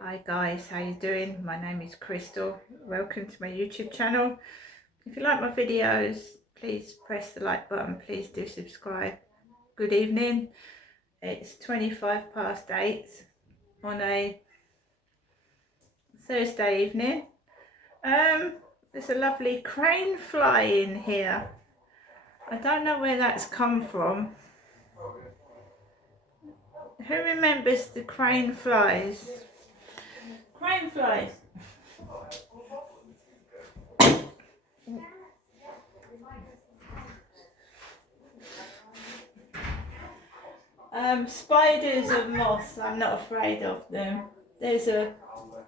Hi guys, how you doing? My name is Crystal. Welcome to my YouTube channel. If you like my videos, please press the like button. Please do subscribe. Good evening. It's 8:25 on a Thursday evening. There's a lovely crane fly in here. I don't know where that's come from. Who remembers the crane flies? Crane flies. Spiders and moths, I'm not afraid of them. There's a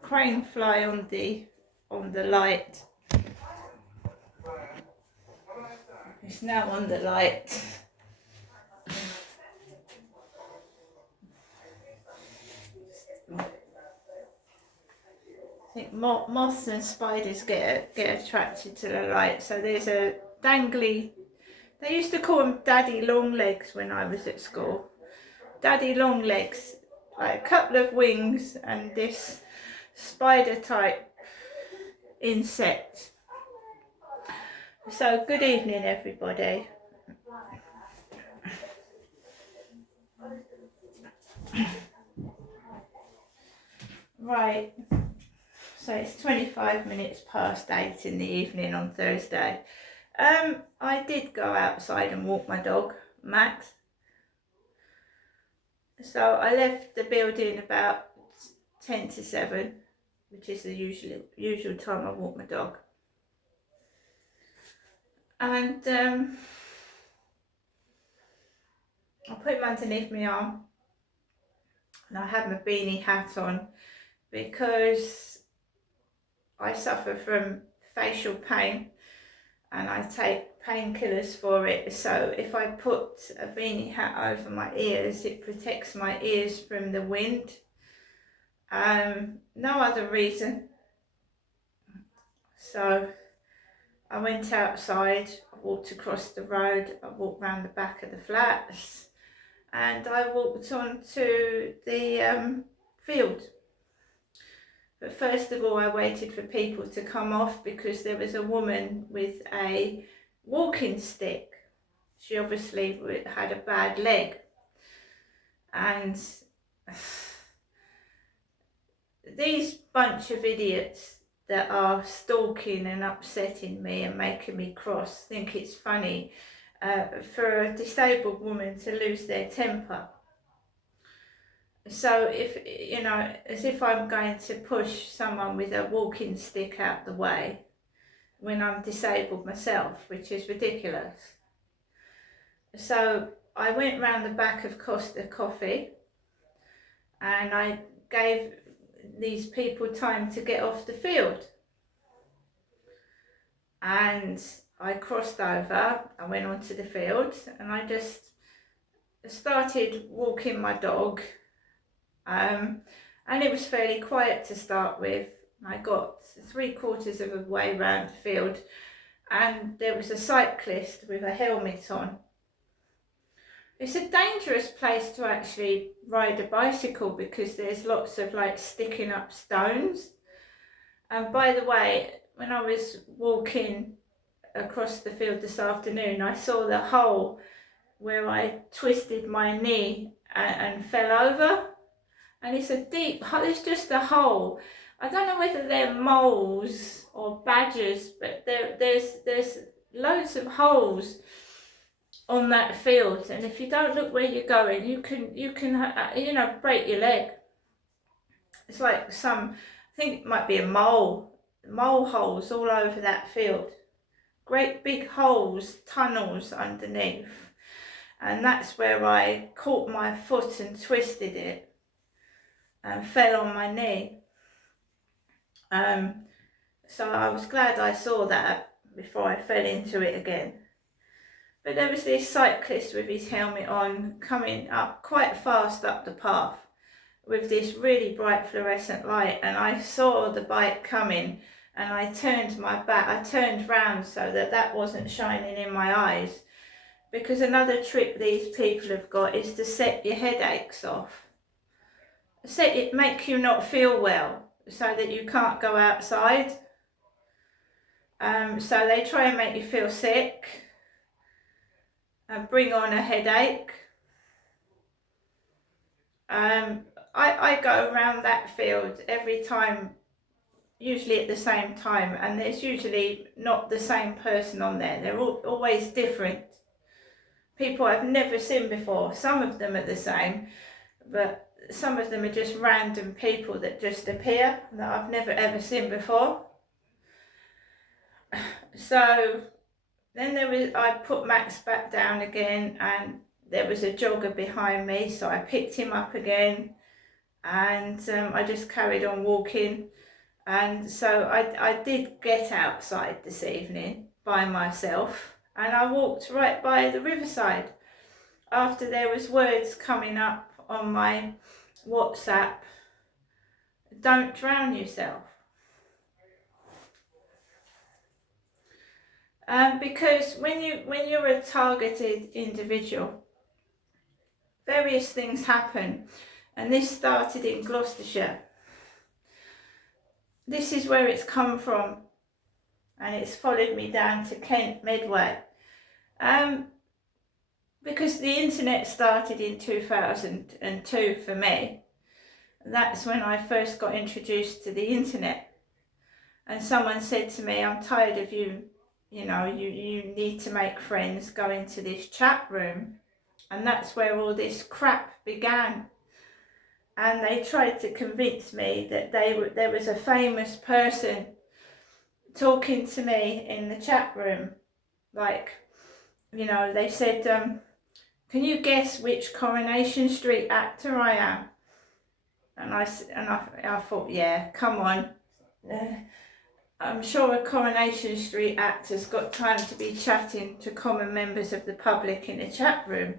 crane fly on the light. It's now on the light. I think moths and spiders get attracted to the light. So there's a dangly. They used to call them daddy long legs when I was at school. Daddy long legs, like a couple of wings and this spider type insect. So good evening everybody. Right, so it's 25 minutes past 8 in the evening on Thursday. I did go outside and walk my dog, Max. So I left the building about 10 to 7, which is the usual time I walk my dog. And I put him underneath my arm and I have my beanie hat on because I suffer from facial pain and I take painkillers for it. So if I put a beanie hat over my ears, it protects my ears from the wind. No other reason. So I went outside, I walked across the road, I walked round the back of the flats, and I walked onto the field. But first of all, I waited for people to come off because there was a woman with a walking stick. She obviously had a bad leg, and these bunch of idiots that are stalking and upsetting me and making me cross think it's funny for a disabled woman to lose their temper. So if, you know, as if I'm going to push someone with a walking stick out the way when I'm disabled myself, which is ridiculous. So I went round the back of Costa Coffee and I gave these people time to get off the field. And I crossed over, I went onto the field and I just started walking my dog. And it was fairly quiet to start with. I got 3/4 of the way around the field and there was a cyclist with a helmet on. It's a dangerous place to actually ride a bicycle because there's lots of like sticking up stones. And by the way, when I was walking across the field this afternoon, I saw the hole where I twisted my knee and fell over. And it's a deep hole, it's just a hole. I don't know whether they're moles or badgers, but there's loads of holes on that field, and if you don't look where you're going, you can you know, break your leg. It's like I think it might be a mole holes all over that field, great big holes, tunnels underneath, and that's where I caught my foot and twisted it and fell on my knee. So I was glad I saw that before I fell into it again. But there was this cyclist with his helmet on coming up quite fast up the path with this really bright fluorescent light, and I saw the bike coming and I turned my back, I turned round so that wasn't shining in my eyes, because another trick these people have got is to set your headaches off. make you not feel well so that you can't go outside. So they try and make you feel sick and bring on a headache. I go around that field every time, usually at the same time, and there's usually not the same person on there. They're always different. People I've never seen before. Some of them are the same, but some of them are just random people that just appear that I've never ever seen before. So then I put Max back down again, and there was a jogger behind me, so I picked him up again, and I just carried on walking. And so I did get outside this evening by myself, and I walked right by the riverside after there was words coming up on my WhatsApp, don't drown yourself. Because when you're a targeted individual, various things happen, and this started in Gloucestershire. This is where it's come from, and it's followed me down to Kent Medway. Because the internet started in 2002 for me. That's when I first got introduced to the internet. And someone said to me, I'm tired of you, you need to make friends, go into this chat room. And that's where all this crap began. And they tried to convince me that there was a famous person talking to me in the chat room. Like, they said, can you guess which Coronation Street actor I am? And I thought, yeah, come on. I'm sure a Coronation Street actor's got time to be chatting to common members of the public in a chat room.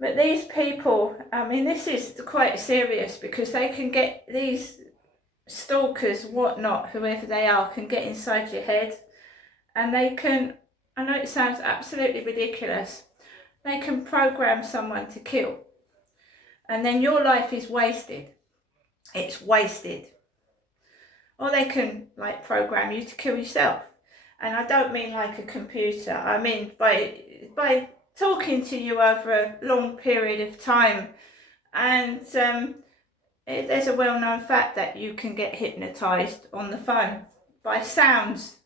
But these people, this is quite serious, because they can get, these stalkers, whatnot, whoever they are, can get inside your head, and they can, I know it sounds absolutely ridiculous, they can program someone to kill, and then your life is wasted. It's wasted. Or they can program you to kill yourself. And I don't mean like a computer. I mean by talking to you over a long period of time. And there's a well-known fact that you can get hypnotized on the phone by sounds,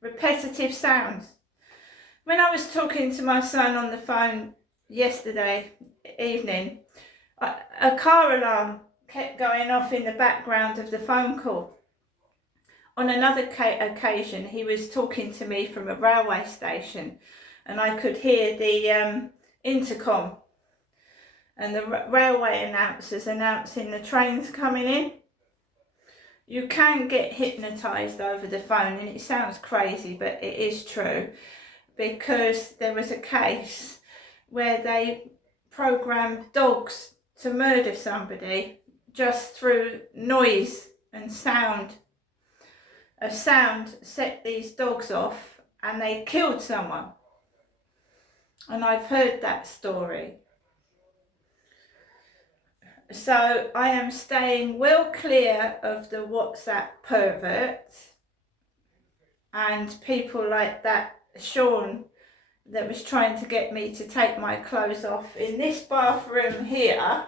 repetitive sounds. When I was talking to my son on the phone yesterday evening, a car alarm kept going off in the background of the phone call. On another occasion, he was talking to me from a railway station, and I could hear the intercom and the railway announcers announcing the trains coming in. You can get hypnotized over the phone, and it sounds crazy, but it is true, because there was a case where they programmed dogs to murder somebody just through noise and sound. A sound set these dogs off and they killed someone. And I've heard that story. So I am staying well clear of the WhatsApp perverts and people like that Sean that was trying to get me to take my clothes off in this bathroom here,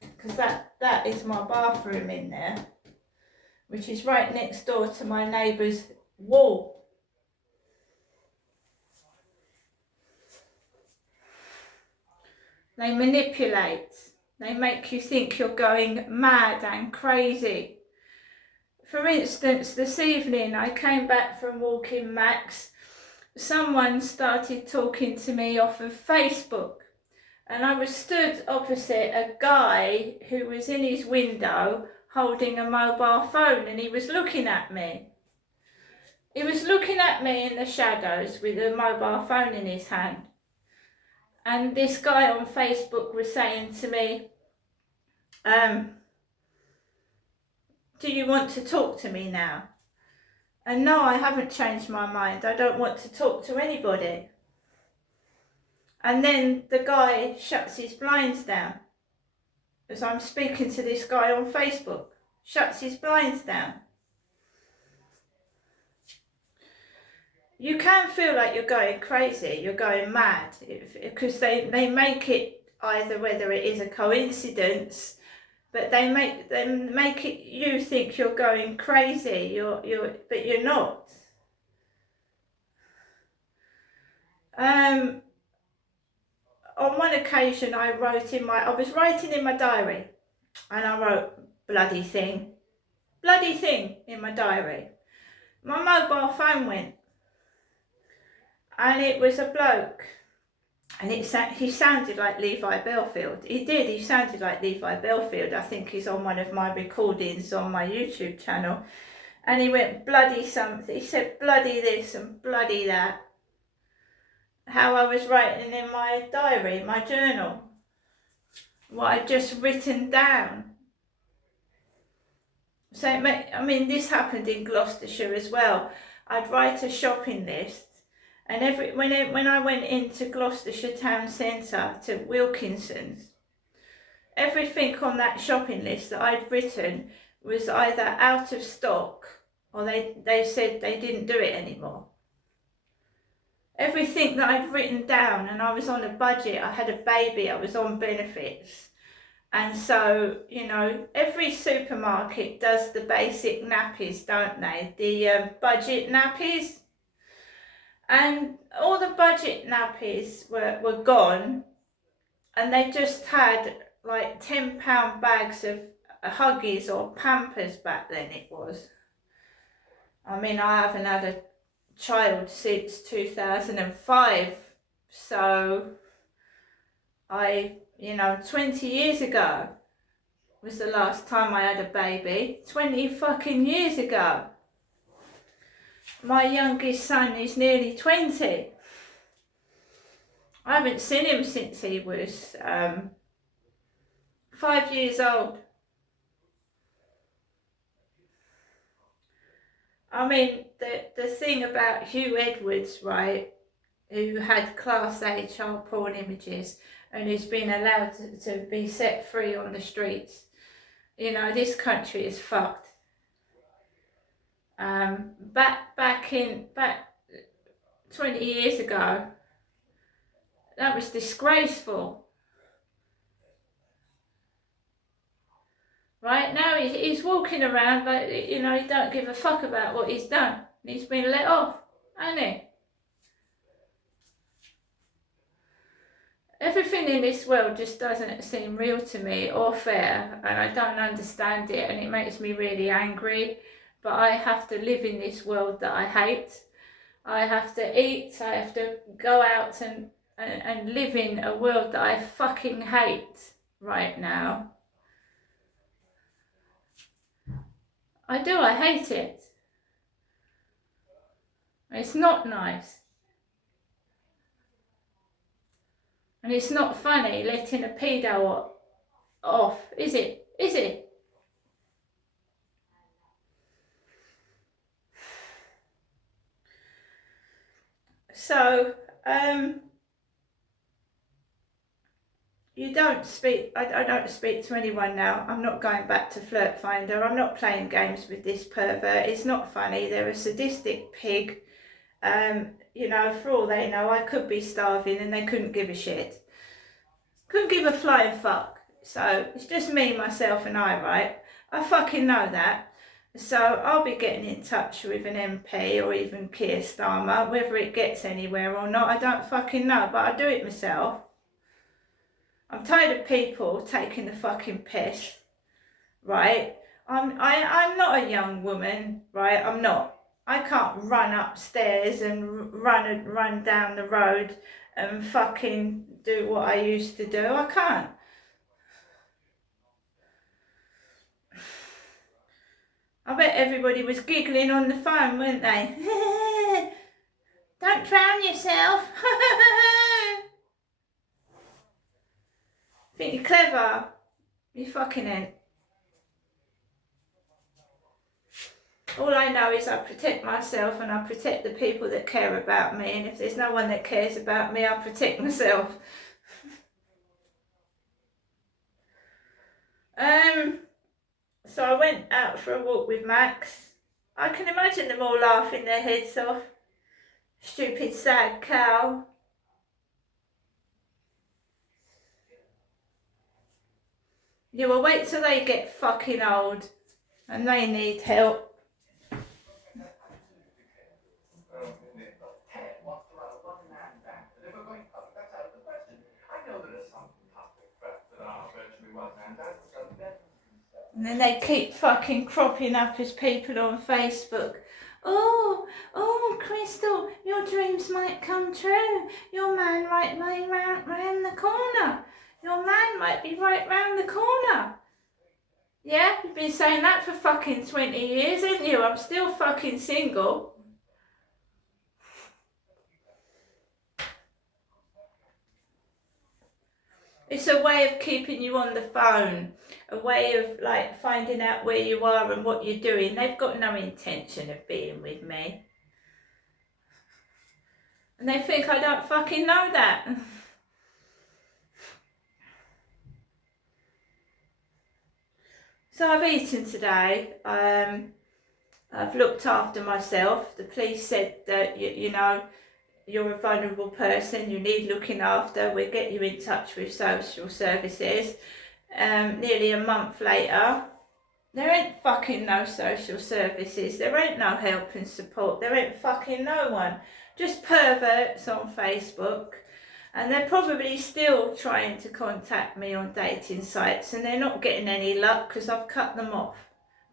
because that is my bathroom in there, which is right next door to my neighbour's wall. They manipulate. They make you think you're going mad and crazy. For instance, this evening I came back from walking Max. Someone started talking to me off of Facebook, and I was stood opposite a guy who was in his window holding a mobile phone, and he was looking at me. He was looking at me in the shadows with a mobile phone in his hand. And this guy on Facebook was saying to me, do you want to talk to me now? And no, I haven't changed my mind. I don't want to talk to anybody. And then the guy shuts his blinds down. As I'm speaking to this guy on Facebook, shuts his blinds down. You can feel like you're going crazy, you're going mad, because they make it either whether it is a coincidence, but they make it you think you're going crazy, but you're not. On one occasion I was writing in my diary, and I wrote bloody thing in my diary. My mobile phone went, and it was a bloke, and he sounded like Levi Bellfield. He sounded like Levi Bellfield. I think he's on one of my recordings on my YouTube channel. And he went bloody something, he said bloody this and bloody that. How I was writing in my diary, my journal, what I'd just written down. So, I mean, this happened in Gloucestershire as well. I'd write a shopping list, and when I went into Gloucestershire town centre to Wilkinson's, everything on that shopping list that I'd written was either out of stock or they said they didn't do it anymore. Everything that I'd written down, and I was on a budget, I had a baby, I was on benefits. And so, you know, every supermarket does the basic nappies, don't they? The budget nappies. And all the budget nappies were gone, and they just had like £10 bags of Huggies or Pampers back then it was. I mean, I haven't had a child since 2005, so 20 years ago was the last time I had a baby. 20 fucking years ago. My youngest son is nearly 20. I haven't seen him since he was 5 years old. I mean, the thing about Hugh Edwards, right, who had Class A child porn images and who's been allowed to be set free on the streets, you know, this country is fucked. Back 20 years ago, that was disgraceful. Right now he's walking around like, you know, he don't give a fuck about what he's done. He's been let off, hasn't he? Everything in this world just doesn't seem real to me or fair, and I don't understand it, and it makes me really angry. But I have to live in this world that I hate. I have to eat, I have to go out and live in a world that I fucking hate right now. I do, I hate it. It's not nice. And it's not funny letting a pedo off, is it? Is it? So, you don't speak, I don't speak to anyone now. I'm not going back to Flirt Finder. I'm not playing games with this pervert. It's not funny. They're a sadistic pig. You know, for all they know, I could be starving and they couldn't give a shit. Couldn't give a flying fuck. So, it's just me, myself and I, right? I fucking know that. So, I'll be getting in touch with an MP or even Keir Starmer. Whether it gets anywhere or not, I don't fucking know. But I do it myself. I'm tired of people taking the fucking piss, right? I'm not a young woman, right? I'm not. I can't run upstairs and run down the road and fucking do what I used to do. I can't. I bet everybody was giggling on the phone, weren't they? Don't drown yourself. Think you're clever? You fucking ain't. All I know is I protect myself and I protect the people that care about me, and if there's no one that cares about me, I'll protect myself. So I went out for a walk with Max. I can imagine them all laughing their heads off. Stupid sad cow. You will wait till they get fucking old and they need help. And then they keep fucking cropping up as people on Facebook. Oh, Crystal, your dreams might come true. Your man might be round the corner. Your man might be right round the corner. Yeah, you've been saying that for fucking 20 years, ain't you? I'm still fucking single. It's a way of keeping you on the phone, a way of like finding out where you are and what you're doing. They've got no intention of being with me. And they think I don't fucking know that. So I've eaten today. I've looked after myself. The police said that, you know, you're a vulnerable person, you need looking after, we'll get you in touch with social services. Nearly a month later, there ain't fucking no social services, there ain't no help and support, there ain't fucking no one. Just perverts on Facebook, and they're probably still trying to contact me on dating sites, and they're not getting any luck because I've cut them off.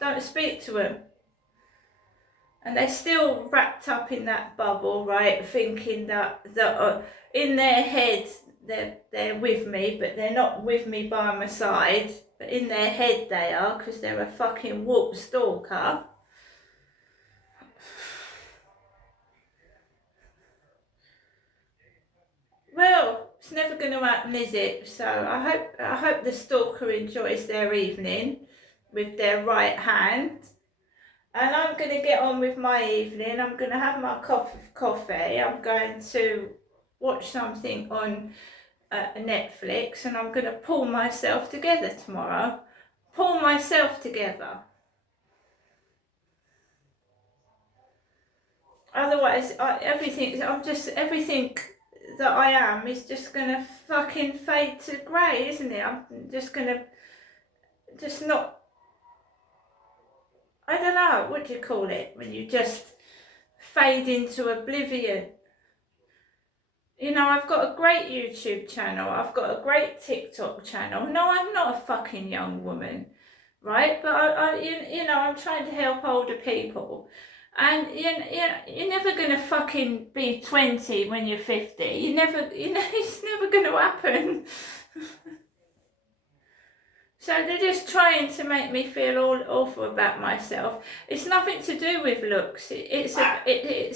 Don't speak to them. And they're still wrapped up in that bubble, right? Thinking that in their heads they're with me, but they're not with me by my side. But in their head they are, because they're a fucking whoop stalker. Well, it's never going to happen, is it? So I hope the stalker enjoys their evening with their right hand. And I'm going to get on with my evening. I'm going to have my cup of coffee. I'm going to watch something on Netflix, and I'm going to pull myself together tomorrow. Pull myself together. Otherwise, everything that I am is just going to fucking fade to grey, isn't it? I'm just going to not. I don't know, what do you call it, when you just fade into oblivion? You know, I've got a great YouTube channel, I've got a great TikTok channel. No, I'm not a fucking young woman, right? But you know, I'm trying to help older people. And you're never gonna fucking be 20 when you're 50. It's never gonna happen. So they're just trying to make me feel all awful about myself. It's nothing to do with looks. It's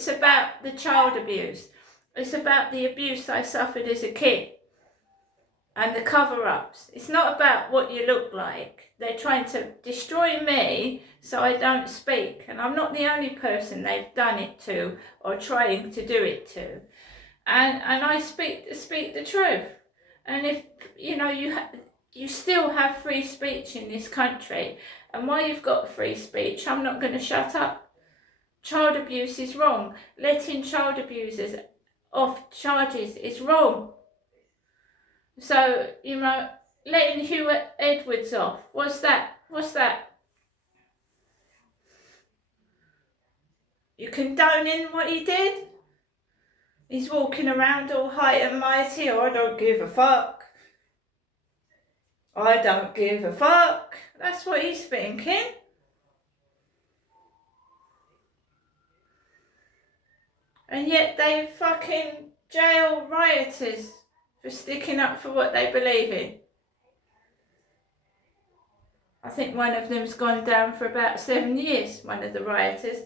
about the child abuse. It's about the abuse I suffered as a kid and the cover-ups. It's not about what you look like. They're trying to destroy me so I don't speak. And I'm not the only person they've done it to or trying to do it to. And I speak the truth. And if, you know, you still have free speech in this country, and while you've got free speech, I'm not going to shut up. Child abuse is wrong. Letting child abusers off charges is wrong. So, you know, letting Hugh Edwards off, what's that? You condoning what he did? He's walking around all high and mighty, I don't give a fuck. I don't give a fuck. That's what he's thinking. And yet they fucking jail rioters for sticking up for what they believe in. I think one of them's gone down for about 7 years, one of the rioters.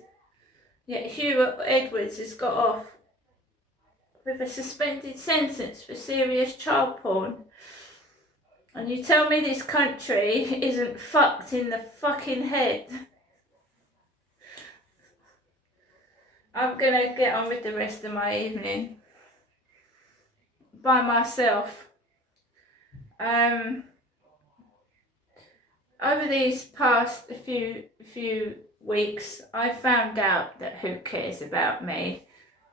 Yet Hugh Edwards has got off with a suspended sentence for serious child porn. And you tell me this country isn't fucked in the fucking head. I'm going to get on with the rest of my evening by myself. Over these past few weeks, I found out that who cares about me?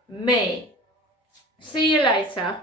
Me. See you later.